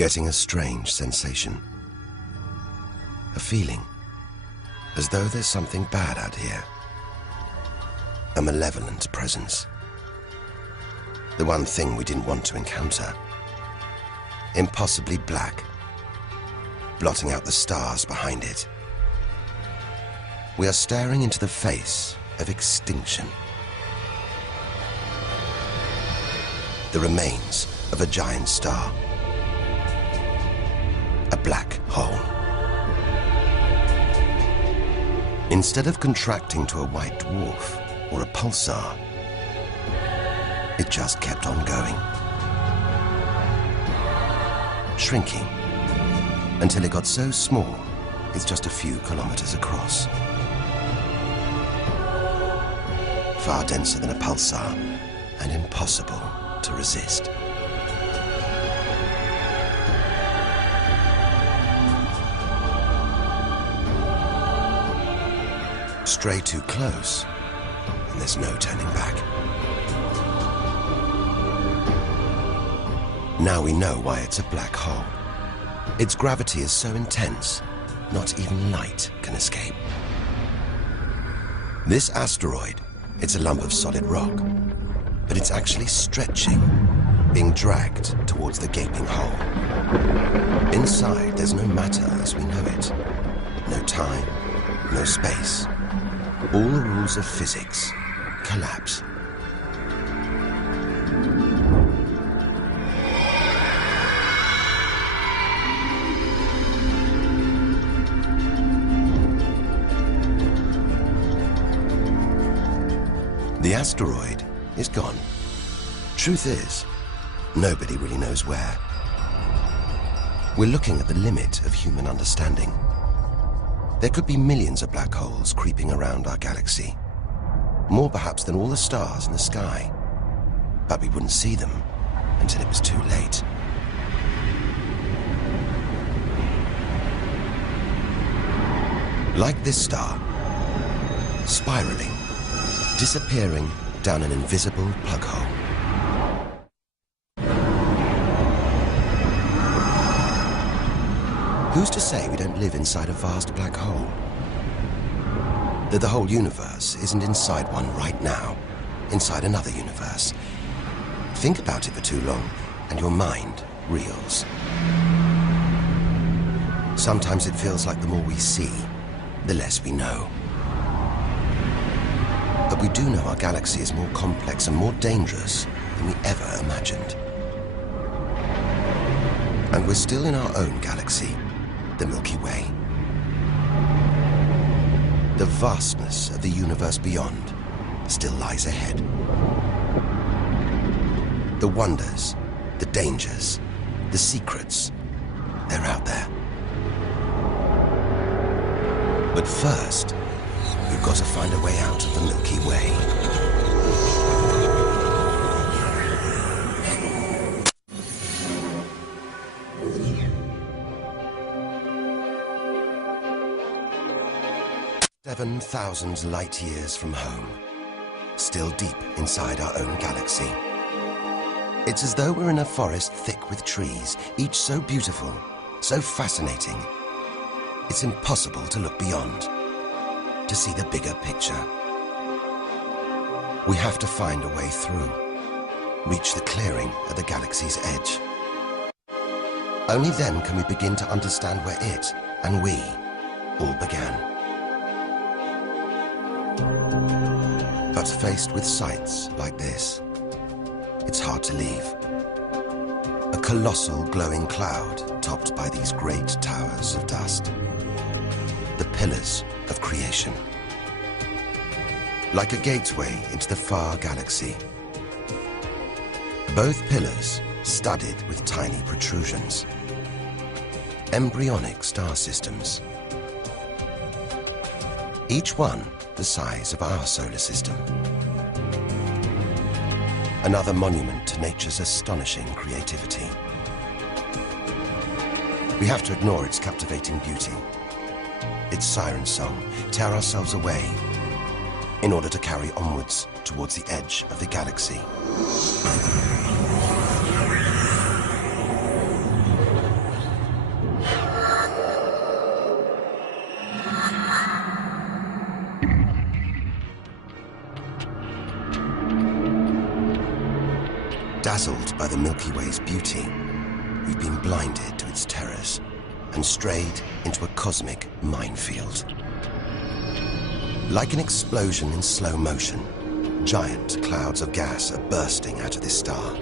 getting a strange sensation. A feeling as though there's something bad out here. A malevolent presence. The one thing we didn't want to encounter. Impossibly black, blotting out the stars behind it. We are staring into the face of extinction. The remains of a giant star. A black hole. Instead of contracting to a white dwarf or a pulsar, it just kept on going. Shrinking until it got so small, it's just a few kilometers across. Far denser than a pulsar and impossible to resist. Stray too close, and there's no turning back. Now we know why it's a black hole. Its gravity is so intense, not even light can escape. This asteroid, it's a lump of solid rock, but it's actually stretching, being dragged towards the gaping hole. Inside, there's no matter as we know it. No time, no space. All the rules of physics collapse. The asteroid is gone. Truth is, nobody really knows where. We're looking at the limit of human understanding. There could be millions of black holes creeping around our galaxy. More perhaps than all the stars in the sky. But we wouldn't see them until it was too late. Like this star, spiraling, disappearing down an invisible plug hole. Who's to say we don't live inside a vast black hole? That the whole universe isn't inside one right now, inside another universe. Think about it for too long, and your mind reels. Sometimes it feels like the more we see, the less we know. But we do know our galaxy is more complex and more dangerous than we ever imagined. And we're still in our own galaxy, the Milky Way. The vastness of the universe beyond still lies ahead. The wonders, the dangers, the secrets, they're out there. But first, we've got to find a way out of the Milky Way. "7,000 light years from home, still deep inside our own galaxy. It's as though we're in a forest thick with trees, each so beautiful, so fascinating. It's impossible to look beyond, to see the bigger picture. We have to find a way through, reach the clearing at the galaxy's edge. Only then can we begin to understand where it and we all began. But faced with sights like this, it's hard to leave. A colossal glowing cloud topped by these great towers of dust. The pillars of creation. Like a gateway into the far galaxy. Both pillars studded with tiny protrusions. Embryonic star systems. Each one the size of our solar system. Another monument to nature's astonishing creativity. We have to ignore its captivating beauty, its siren song, tear ourselves away, in order to carry onwards towards the edge of the galaxy. Dazzled by the Milky Way's beauty, we've been blinded to its terrors and strayed into a cosmic minefield. Like an explosion in slow motion, giant clouds of gas are bursting out of this star.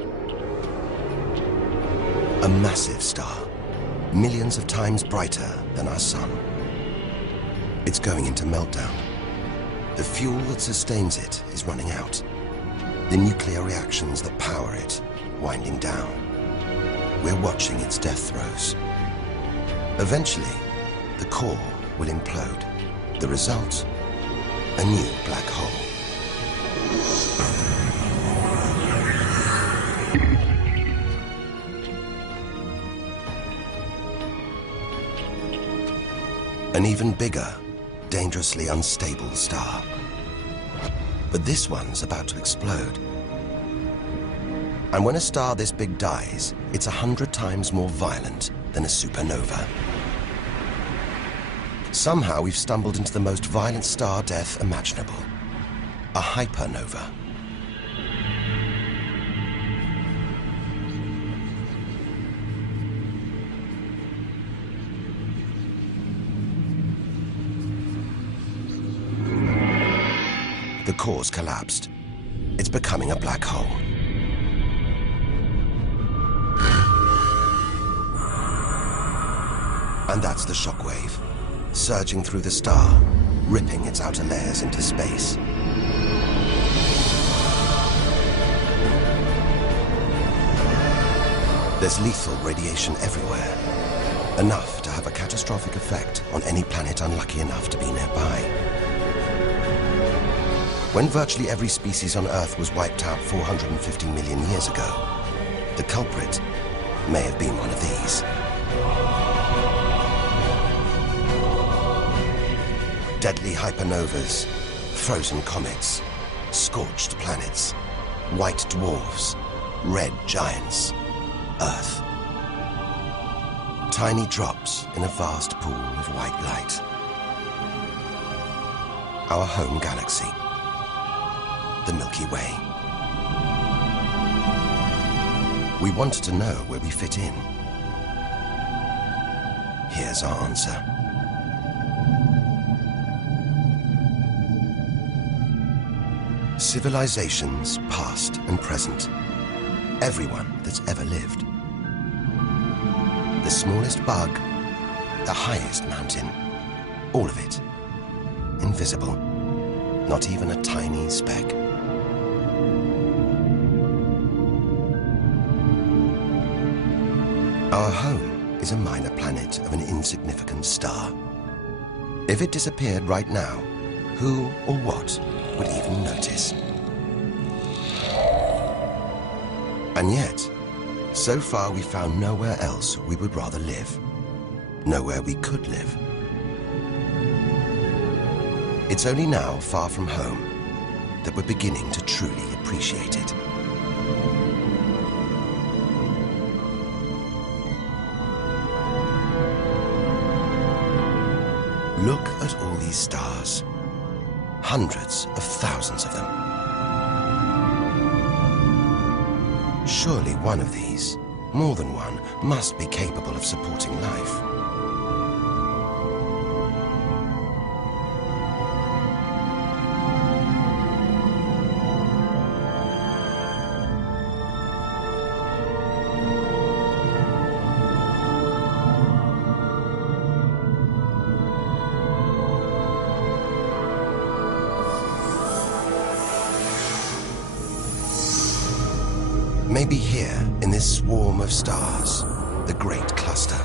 A massive star, millions of times brighter than our sun. It's going into meltdown. The fuel that sustains it is running out. The nuclear reactions that power it winding down. We're watching its death throes. Eventually, the core will implode. The result, a new black hole. An even bigger, dangerously unstable star. But this one's about to explode. And when a star this big dies, it's 100 times more violent than a supernova. Somehow we've stumbled into the most violent star death imaginable. A hypernova. The core's collapsed. It's becoming a black hole. And that's the shockwave, surging through the star, ripping its outer layers into space. There's lethal radiation everywhere, enough to have a catastrophic effect on any planet unlucky enough to be nearby. When virtually every species on Earth was wiped out 450 million years ago, the culprit may have been one of these. Deadly hypernovas, frozen comets, scorched planets, white dwarfs, red giants, Earth. Tiny drops in a vast pool of white light. Our home galaxy, the Milky Way. We wanted to know where we fit in. Here's our answer. Civilizations, past and present. Everyone that's ever lived. The smallest bug, the highest mountain, all of it invisible. Not even a tiny speck. Our home is a minor planet of an insignificant star. If it disappeared right now, who or what would even notice? And yet, so far we found nowhere else we would rather live. Nowhere we could live. It's only now, far from home, that we're beginning to truly appreciate it. Look at all these stars. Hundreds of thousands of them. Surely one of these, more than one, must be capable of supporting life. Maybe here, in this swarm of stars, the Great Cluster.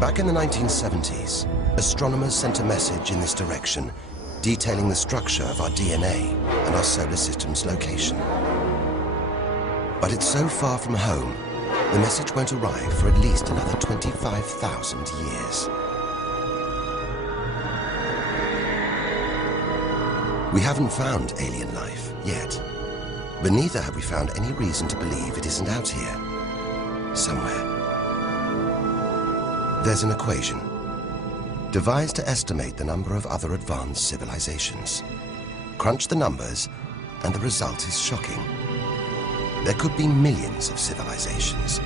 Back in the 1970s, astronomers sent a message in this direction, detailing the structure of our DNA and our solar system's location. But it's so far from home, the message won't arrive for at least another 25,000 years. We haven't found alien life yet. But neither have we found any reason to believe it isn't out here, somewhere. There's an equation, devised to estimate the number of other advanced civilizations. Crunch the numbers, and the result is shocking. There could be millions of civilizations,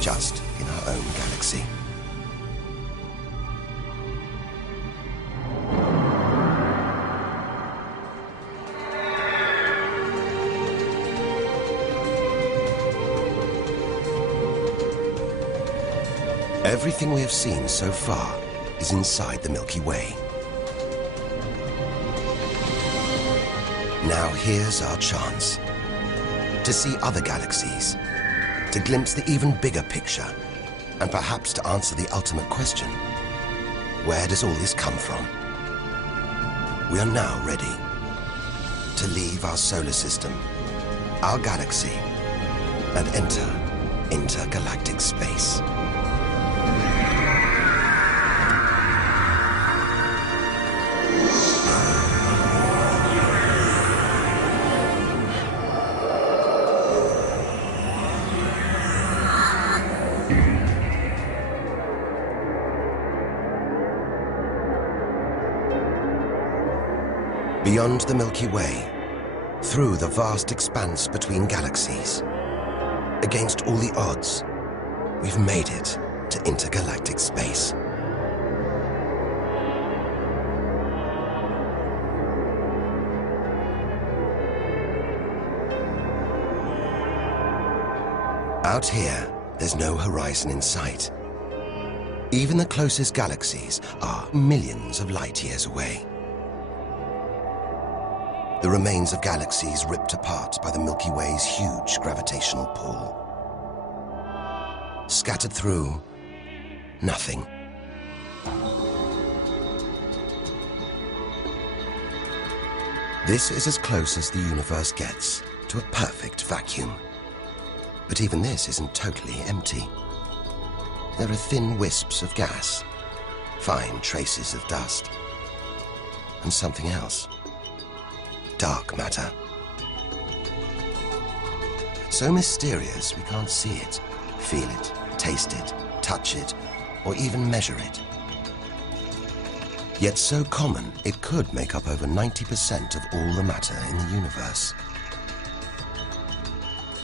just in our own galaxy. Everything we have seen so far is inside the Milky Way. Now here's our chance to see other galaxies, to glimpse the even bigger picture, and perhaps to answer the ultimate question: where does all this come from? We are now ready to leave our solar system, our galaxy, and enter intergalactic space. Beyond the Milky Way, through the vast expanse between galaxies, against all the odds, we've made it to intergalactic space. Out here, there's no horizon in sight. Even the closest galaxies are millions of light years away. The remains of galaxies ripped apart by the Milky Way's huge gravitational pull. Scattered through nothing. This is as close as the universe gets to a perfect vacuum. But even this isn't totally empty. There are thin wisps of gas, fine traces of dust, and something else. Dark matter. So mysterious we can't see it, feel it, taste it, touch it, or even measure it. Yet so common, it could make up over 90% of all the matter in the universe.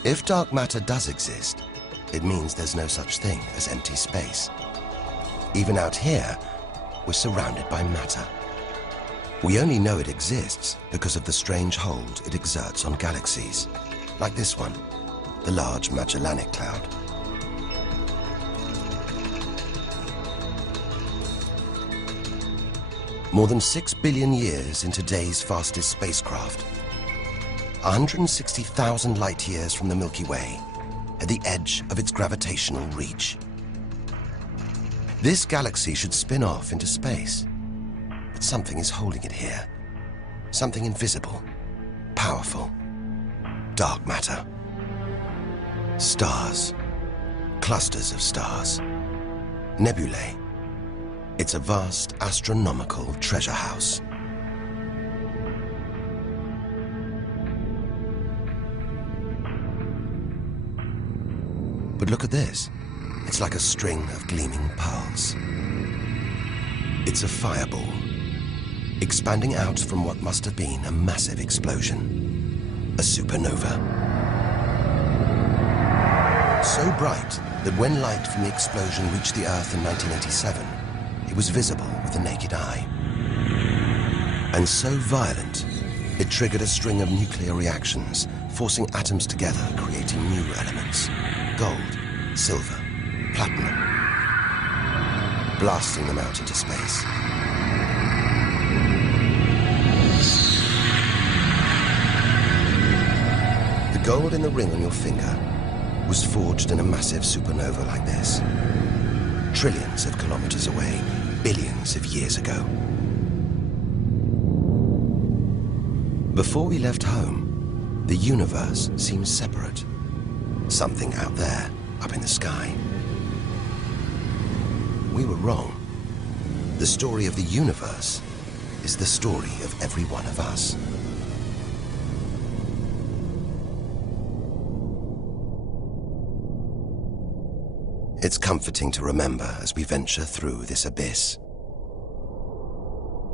If dark matter does exist, it means there's no such thing as empty space. Even out here, we're surrounded by matter. We only know it exists because of the strange hold it exerts on galaxies, like this one, the Large Magellanic Cloud. More than 6 billion years into today's fastest spacecraft, 160,000 light years from the Milky Way, at the edge of its gravitational reach. This galaxy should spin off into space. But something is holding it here. Something invisible, powerful, dark matter. Stars, clusters of stars, nebulae. It's a vast astronomical treasure house. But look at this. It's like a string of gleaming pearls. It's a fireball, expanding out from what must have been a massive explosion, a supernova. So bright that when light from the explosion reached the Earth in 1987, it was visible with the naked eye. And so violent, it triggered a string of nuclear reactions, forcing atoms together, creating new elements: gold, silver, platinum, blasting them out into space. The gold in the ring on your finger was forged in a massive supernova like this, trillions of kilometers away, billions of years ago. Before we left home, the universe seemed separate. Something out there, up in the sky. We were wrong. The story of the universe is the story of every one of us. It's comforting to remember as we venture through this abyss.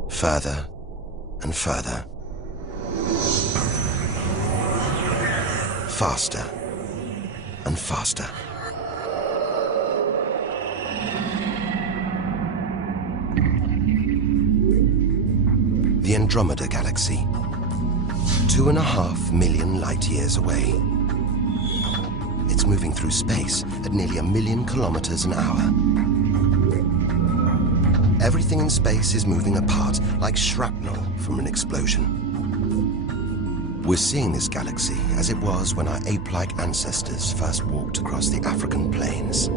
Further and further. faster and faster. The Andromeda Galaxy, 2.5 million light-years away. It's moving through space at nearly 1 million kilometers an hour. Everything in space is moving apart like shrapnel from an explosion. We're seeing this galaxy as it was when our ape-like ancestors first walked across the African plains.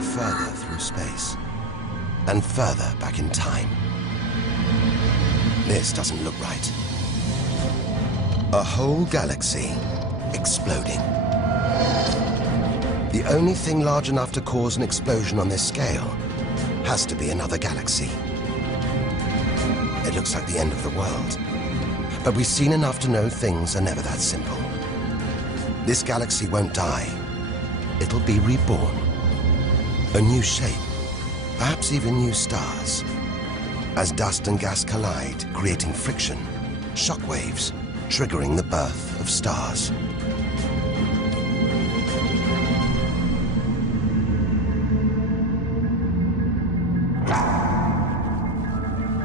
Further through space and further back in time. This doesn't look right. A whole galaxy exploding. The only thing large enough to cause an explosion on this scale has to be another galaxy. It looks like the end of the world, but we've seen enough to know things are never that simple. This galaxy won't die. It'll be reborn. A new shape, perhaps even new stars. As dust and gas collide, creating friction, shockwaves, triggering the birth of stars.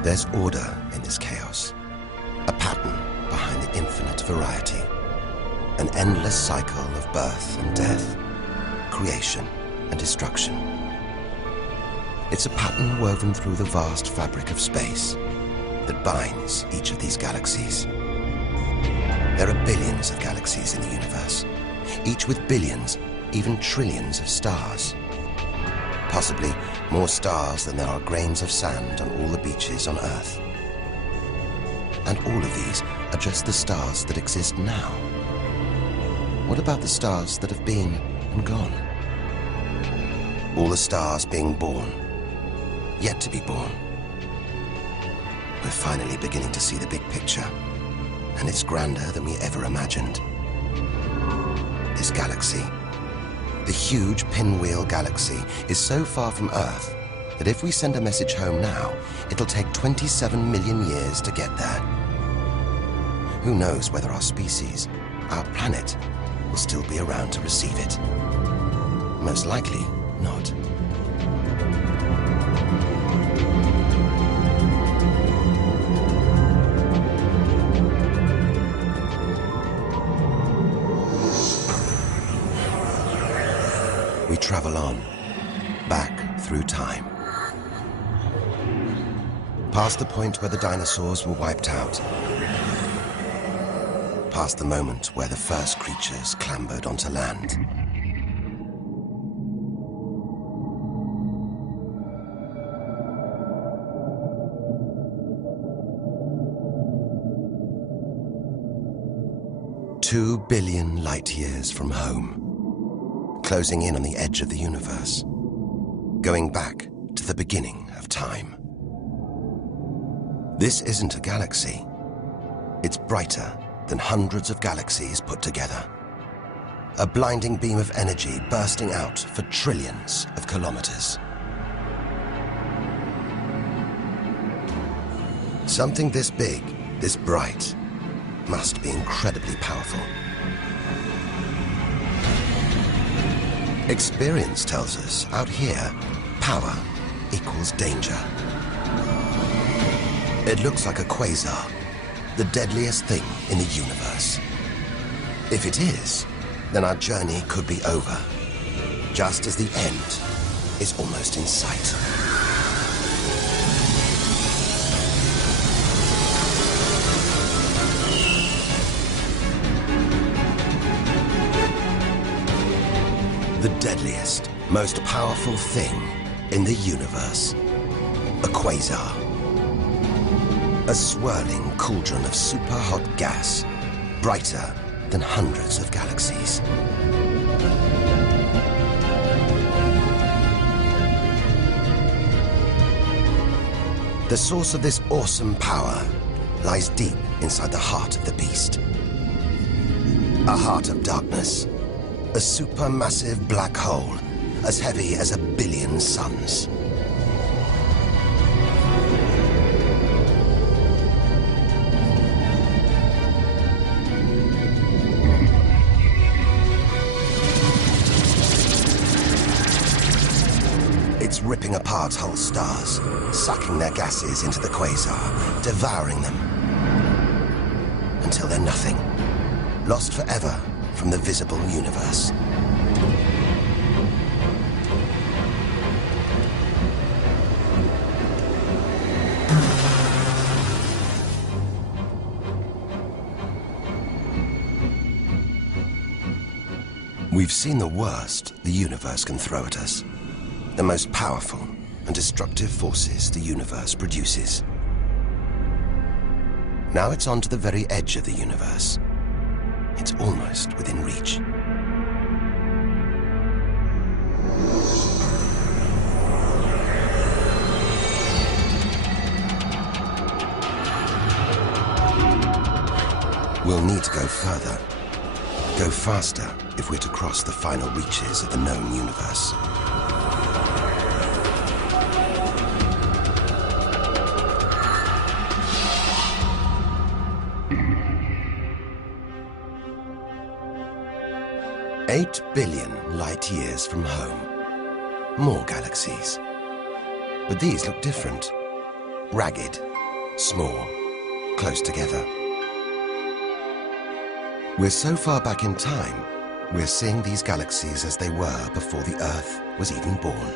There's order in this chaos, a pattern behind the infinite variety, an endless cycle of birth and death, creation and destruction. It's a pattern woven through the vast fabric of space that binds each of these galaxies. There are billions of galaxies in the universe, each with billions, even trillions of stars. Possibly more stars than there are grains of sand on all the beaches on Earth. And all of these are just the stars that exist now. What about the stars that have been and gone? All the stars being born, yet to be born. We're finally beginning to see the big picture, and it's grander than we ever imagined. This galaxy, the huge Pinwheel Galaxy, is so far from Earth that if we send a message home now, it'll take 27 million years to get there. Who knows whether our species, our planet, will still be around to receive it? Most likely not. We travel on, back through time. Past the point where the dinosaurs were wiped out. Past the moment where the first creatures clambered onto land. Two billion light years from home. Closing in on the edge of the universe, going back to the beginning of time. This isn't a galaxy. It's brighter than hundreds of galaxies put together. A blinding beam of energy bursting out for trillions of kilometers. Something this big, this bright, must be incredibly powerful. Experience tells us, out here, power equals danger. It looks like a quasar, the deadliest thing in the universe. If it is, then our journey could be over, just as the end is almost in sight. The deadliest, most powerful thing in the universe. A quasar. A swirling cauldron of super-hot gas, brighter than hundreds of galaxies. The source of this awesome power lies deep inside the heart of the beast. A heart of darkness. A supermassive black hole, as heavy as 1 billion suns. It's ripping apart whole stars, sucking their gases into the quasar, devouring them, until they're nothing, lost forever from the visible universe. We've seen the worst the universe can throw at us, the most powerful and destructive forces the universe produces. Now it's on to the very edge of the universe. It's almost within reach. We'll need to go further, go faster if we're to cross the final reaches of the known universe. $8 billion light years from home. More galaxies. But these look different. Ragged, small, close together. We're so far back in time, we're seeing these galaxies as they were before the Earth was even born.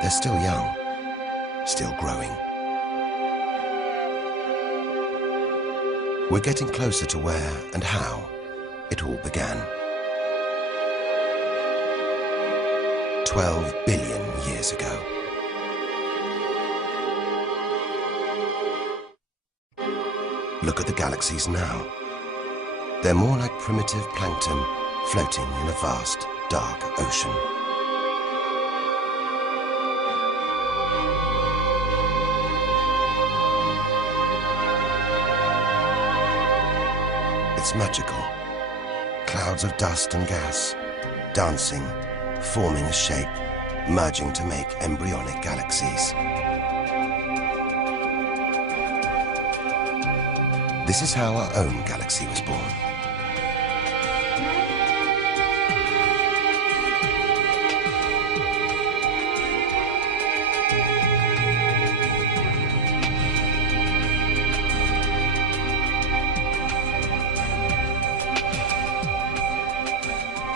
They're still young, still growing. We're getting closer to where and how it all began. 12 billion years ago. Look at the galaxies now. They're more like primitive plankton floating in a vast, dark ocean. It's magical. Clouds of dust and gas, dancing, forming a shape, merging to make embryonic galaxies. This is how our own galaxy was born.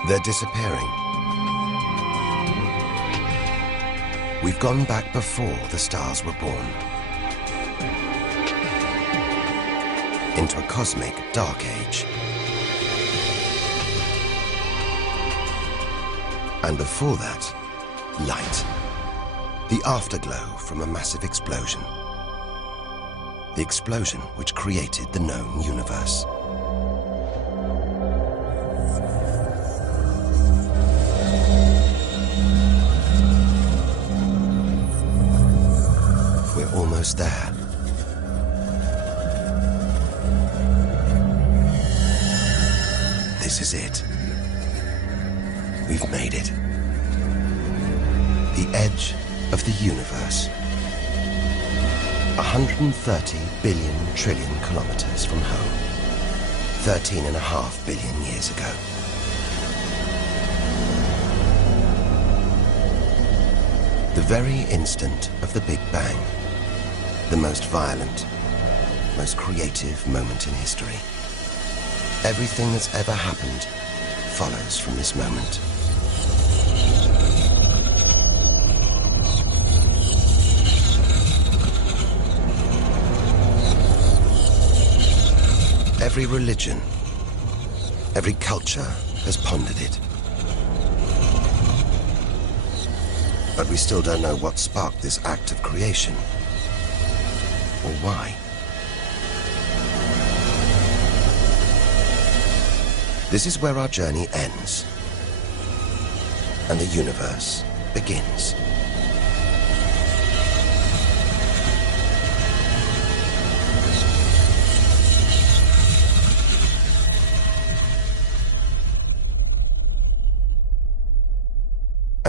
They're disappearing. We've gone back before the stars were born. Into a cosmic dark age. And before that, light. The afterglow from a massive explosion. The explosion which created the known universe. We're almost there. This is it. We've made it. The edge of the universe. 130 billion trillion kilometers from home. 13.5 billion years ago. The very instant of the Big Bang. The most violent, most creative moment in history. Everything that's ever happened follows from this moment. Every religion, every culture has pondered it. But we still don't know what sparked this act of creation, or why. This is where our journey ends, and the universe begins.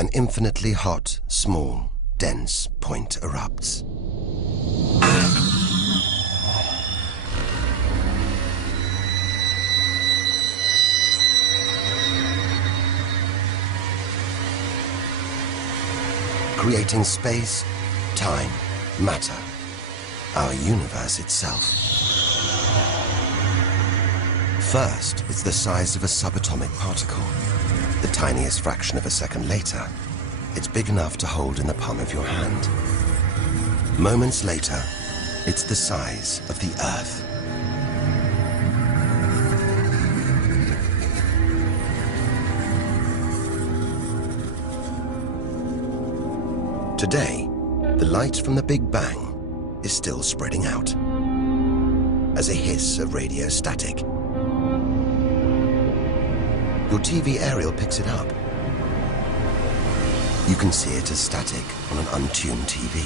an infinitely hot, small, dense point erupts. Creating space, time, matter, our universe itself. First, it's the size of a subatomic particle. The tiniest fraction of a second later, it's big enough to hold in the palm of your hand. Moments later, it's the size of the Earth. Today, the light from the Big Bang is still spreading out as a hiss of radio static. Your TV aerial picks it up. You can see it as static on an untuned TV.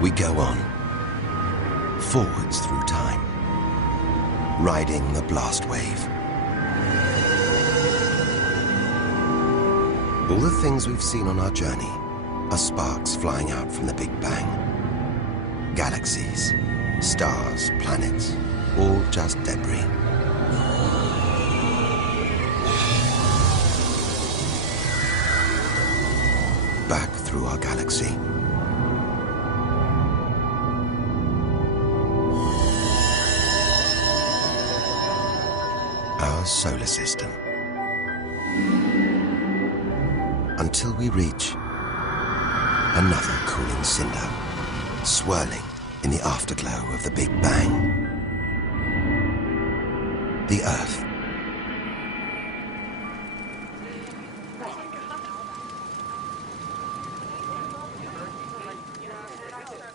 We go on, forwards through time, riding the blast wave. All the things we've seen on our journey are sparks flying out from the Big Bang. Galaxies, stars, planets, all just debris. Back through our galaxy. Our solar system. Until we reach another cooling cinder, swirling in the afterglow of the Big Bang. The Earth.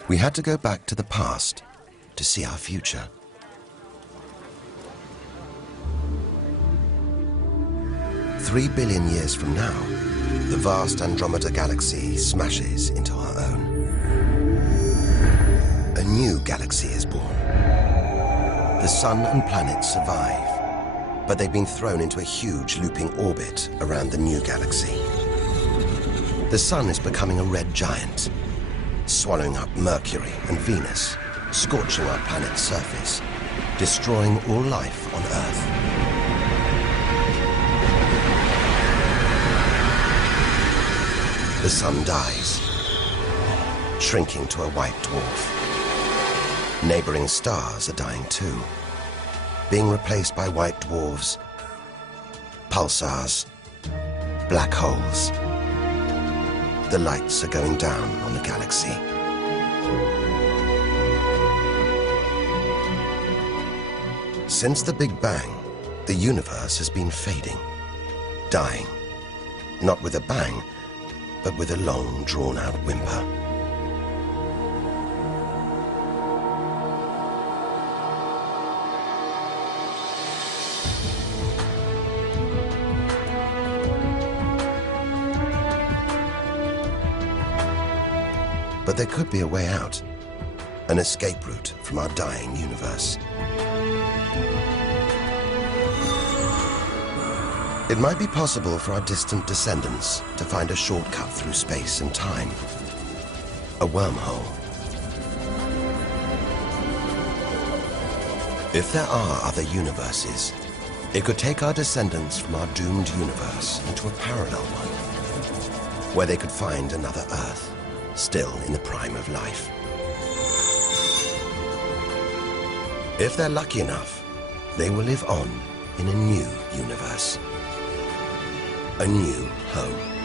We had to go back to the past to see our future. Three billion years from now, the vast Andromeda Galaxy smashes into our own. A new galaxy is born. The sun and planets survive, but they've been thrown into a huge looping orbit around the new galaxy. The sun is becoming a red giant, swallowing up Mercury and Venus, scorching our planet's surface, destroying all life on Earth. The sun dies, shrinking to a white dwarf. Neighboring stars are dying too, being replaced by white dwarfs, pulsars, black holes. The lights are going down on the galaxy. Since the Big Bang, the universe has been fading, dying, not with a bang, but with a long, drawn-out whimper. But there could be a way out, an escape route from our dying universe. It might be possible for our distant descendants to find a shortcut through space and time. A wormhole. If there are other universes, it could take our descendants from our doomed universe into a parallel one, where they could find another Earth, still in the prime of life. If they're lucky enough, they will live on in a new universe. A new home.